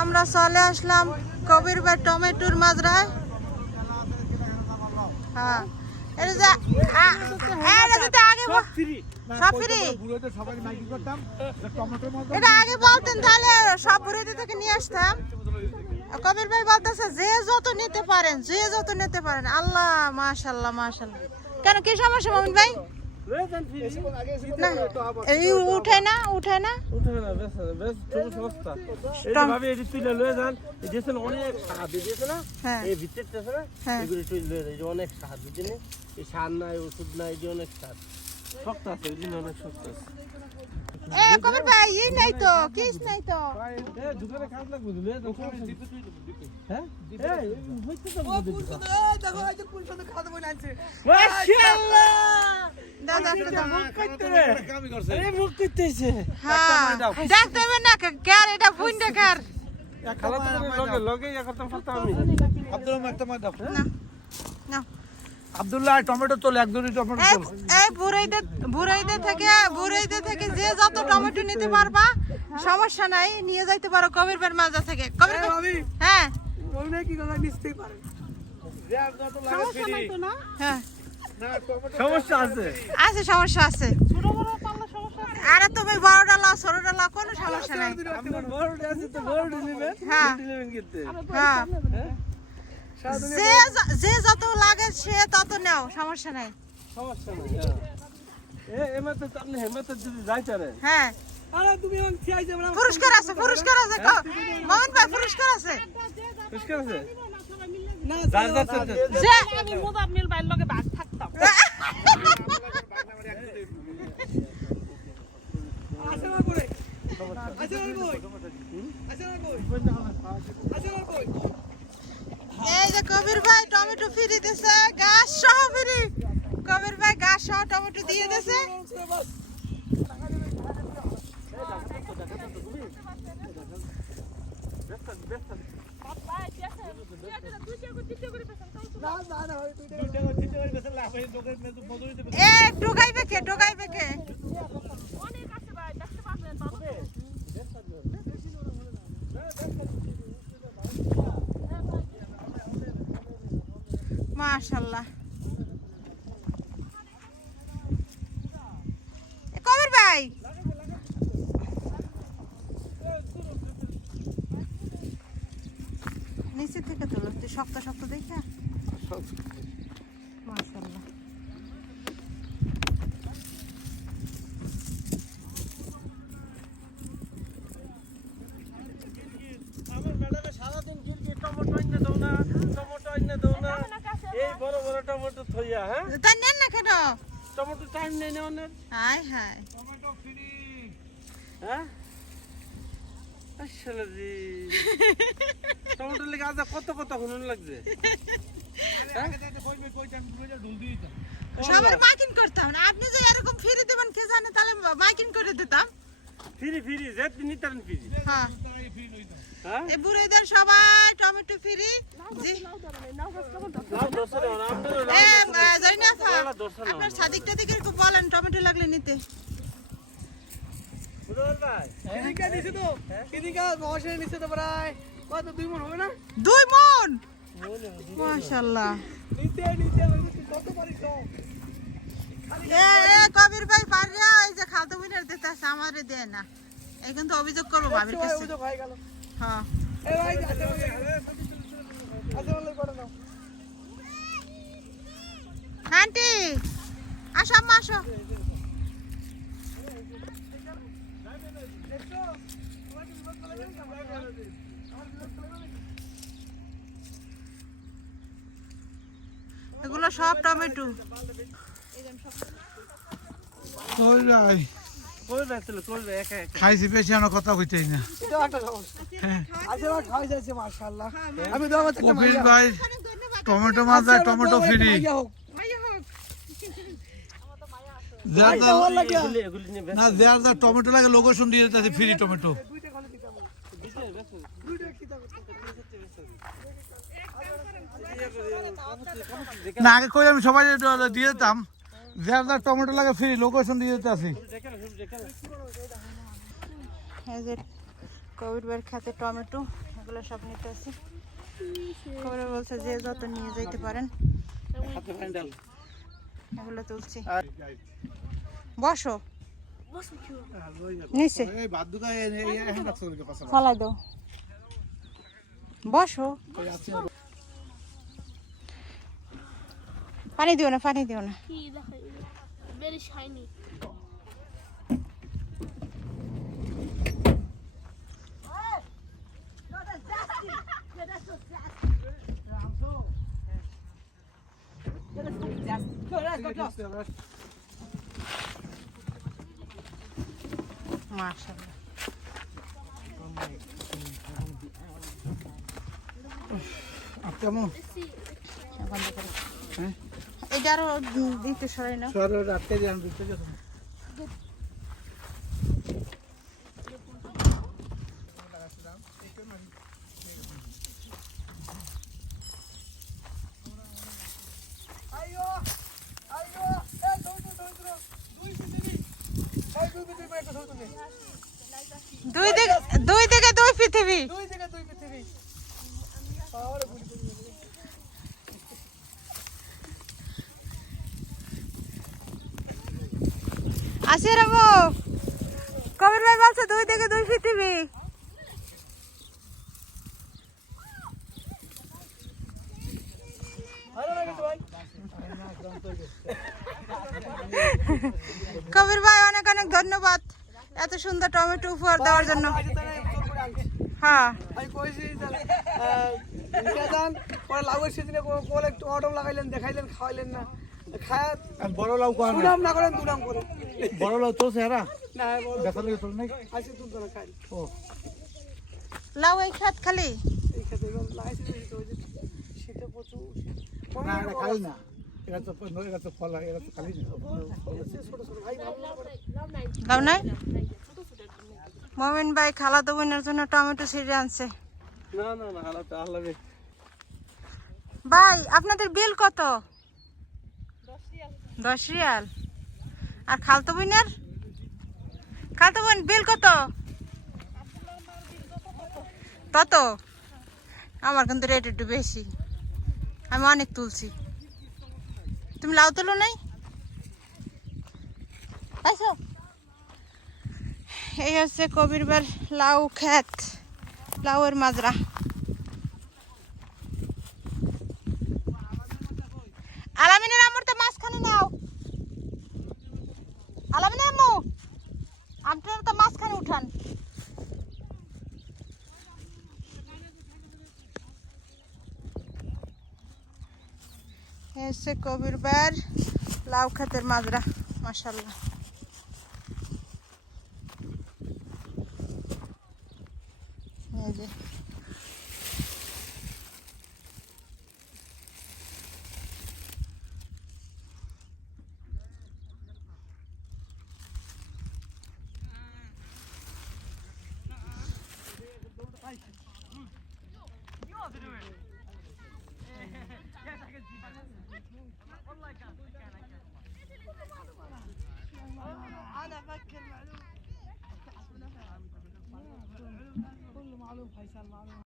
আমরা চলে আসলাম কবির ভাই টমেটোর মাজরায়। হ্যাঁ এটা যে আগে সব ফ্রি, এটা আগে বলতেন তাহলে সব বুড়িতে থেকে নিয়ে আসতাম। কবির ভাই বলতেছে যে যত নিতে পারেন, যে যত নিতে পারেন। আল্লাহ মাশাআল্লাহ মাশাআল্লাহ। কেন কি সমস্যা মামুন ভাই? না এই উঠে না উঠে না বেশ ছোট সস্তা। এই যে ভাবি এটি তুলে লয়ে যান, এই যেছেন অনেক সাহায্য দিয়েছে না, এই ভিতরটা আছে না, এগুলি তুলে লয়ে যায়, অনেক সাহায্য দিনে এই সার নাই ওষুধ নাই, এই যে অনেক সার শক্ত আছে, এই জন্য অনেক শক্ত আছে। এ কবির ভাই এই নাই তো কিস নাই তো এ দোকানে কাজ লাগবে লয়ে যান, হ্যাঁ এই হইছে তো দেখো এই যে কোন সাথে খাওয়া বই আনছে মাশাআল্লাহ। দাদা মুখ কইতে কামই করছে, এই মুখ কইতেছে। হ্যাঁ দেখতে হবে না কার এটা ফুইন্ডা কার খালা তো লগে লগে ইয়া করতে পারতাম আমি। আব্দুল একটা মার দাও না না আব্দুল্লাহ টমেটো তোল, একদমই টমেটো তোল। এই বুড়াইদে থেকে যে যত টমেটো নিতে পারবা সমস্যা নাই, নিয়ে যাইতে পারো কবির ভাইয়ের মাজা থেকে। কবির ভাই হ্যাঁ ওনে কি কথা নিতেই পারে, যার যত লাগে সমস্যা নাই তো না? হ্যাঁ না টমেটো সমস্যা আছে, আছে সমস্যা আছে, ছোট বড় পাল্লা সমস্যা আছে। আরে তুমি বড়টা লাও ছোটটা লাও কোনো সমস্যা নাই। আপনার বড়টা আছে তো বড়টা নেবেন, হ্যাঁ নেবেন কিন্তু হ্যাঁ যে যত লাগে সে তত নাও, সমস্যা নাই। সমস্যা নাই। এ এমাতে তো আপনি হেমাতে যদি যাইতারেন। হ্যাঁ আরে তুমি এখন চাই যাবে না, পুরস্কার আছে মোহন ভাই, পুরস্কার আছে। পুরস্কার আছে না যার যাচ্ছে যে আমি মোবাইল মিল বাইর লগে ভাগ থাকতাম। আসে না করে আসে না কই আসে না কই আসে না কই। এই যে কবির ভাই টমেটো ফ্রি দিছে, গাছ সহ ফ্রি। কবির ভাই গাছ সহ টমেটো দিয়ে দিছে। না না না ভাই তুই এ ঢোকাইবে কে অনেক আছে ভাই, দেখতে পাচ্ছেন পাবে। মাশাআল্লাহ। কবির ভাই নিচে থেকে তোলো, তুই শক্ত শক্ত দেখে। মাশাআল্লাহ। আমার ম্যাডামে সারাদিন গিরগি টমেটো আইনা দাও না, টমেটো আইনা দাও না, এই বড় বড় টমেটো থইয়া। হ্যাঁ তাই নেন না কেন? টমেটো টাইম নেই না অনেক। High high tomato free. হ্যাঁ আসলে জি টমেটো লেগে আজ কত কত হুনুন লাগছে। সবার মাইকিং করতাম না, আপনি যে এরকম ফ্রি দিবেন কে জানে, তাহলে মাইকিং করে দিতাম। ফ্রি ফ্রি যেত নিতেন ফ্রি। হ্যাঁ হ্যাঁ এই বুড়িদের সবাই টমেটো ফ্রি। জি লাভ দর্শন আপনারা এ জানি না আপনার সাদিক টাদিকে একটু বলেন টমেটো লাগলে নিতে। বুঝলেন ভাই এদিকে নিচে তো এদিকে বসে নিচে তো প্রায় কত 2 মণ হবে না, 2 মণ মাশাআল্লাহ। নিচে নিচে কত পারিস। এ কবির ভাই পারিয়া এই যে খালতো বিনার দিতেছে, আমারে দেয় না, এই কিন্তু অভিযোগ করবো ভাবির কাছে। ওই তো ভাই গেল। হ্যাঁ এ ভাই আসে বলে করে দাও। আন্টি আসো আম্মা আসো। এগুলো সব টমেটো। কই যাই কই যাচ্ছিল কই যায় একা একা খাইছি বেশি আমার কথা কইতেই না। এটা একটা সমস্যা। আজ আমার খাওয়া যাচ্ছে মাশাআল্লাহ। আমি দোয়া করতে একটা কপিল মাইয়া ভাই টমেটো মাজা টমেটো ফ্রি। মাইয়া হোক। যার মাইয়া হওয়ার লাগে। এগুলি নিয়ে ব্যস্ত। না যার যার টমেটো লাগে লোকেশন দিয়ে দিতেছে ফ্রি টমেটো। না আগে কই আমি সবাই দিয়ে দিতাম, যার যার টমেটো লাগে ফ্রি লোকেশন দিয়ে দিতেছি। কবির ভাইয়ের খাতে টমেটো এগুলো সব নিতে আছে। কবির বলছে যে যত নিয়ে যেতে পারেন এগুলো তুলছি। বসো নিচে ফালাই দাও, বসো। পানি দিও না, পানি দিও না। Very shiny. মাশাআল্লাহ। কেমন বন্ধ করো। এটা আরো একটু সরাই না। রাখতে যান বুঝতে যাবো। দুই দিকে দুই পৃথিবী। আসে রামো, কবির ভাই বলছে দুই দিকে দুই পৃথিবী। কবির ভাই অনেক অনেক ধন্যবাদ এত সুন্দর টমেটো উপহার দেওয়ার জন্য। হ্যাঁ আমি কইছি নিয়ে যান, পরে লাউয়ের সিজনে কোলে একটু অটম লাগাইলেন, দেখাইলেন, খাওয়াইলেন না। খায় বড় লাউ কোয়া দুনাম না করেন, দুনাম করেন। বড় লাউ তো সেরা না দেখা লাগে তোর নাই। আইসি তুলতো না, খাই ও লাউ এই খাত খালি এই খেতে লাগাইছি তো ওই যে শীতে প্রচুর না এটা খালি না, এটা তো ফল, এটা তো খালি না। ছোট ছোট ভাই ভালো লাউ নাই। মমিন ভাই খালাতো বোনের জন্য টমেটো ছিঁড়ে আনছে। না না না হালাতে আল্লাহরে। ভাই আপনাদের বিল কত? 10 রিয়াল। আর খালতো বোনের বিল কত? তত। আমার কিন্তু রেট একটু বেশি, আমি অনেক তুলছি। তুমি লাউ তোলো নাই? পাইছো? এই হচ্ছে কবির ভাইয়ের লাউ ক্ষেত, লাউয়ের মাজরা। আলামিনের আম্মুর তো মাঝখানে নাও। আলামিনের আম্মু আপনার তো মাঝখানে উঠান। এসে কবির ভাইয়ের লাউ ক্ষেতের মাজরা, মাশাআল্লাহ। এই যে انا افكر معلوم كله معلوم فيصل معلوم.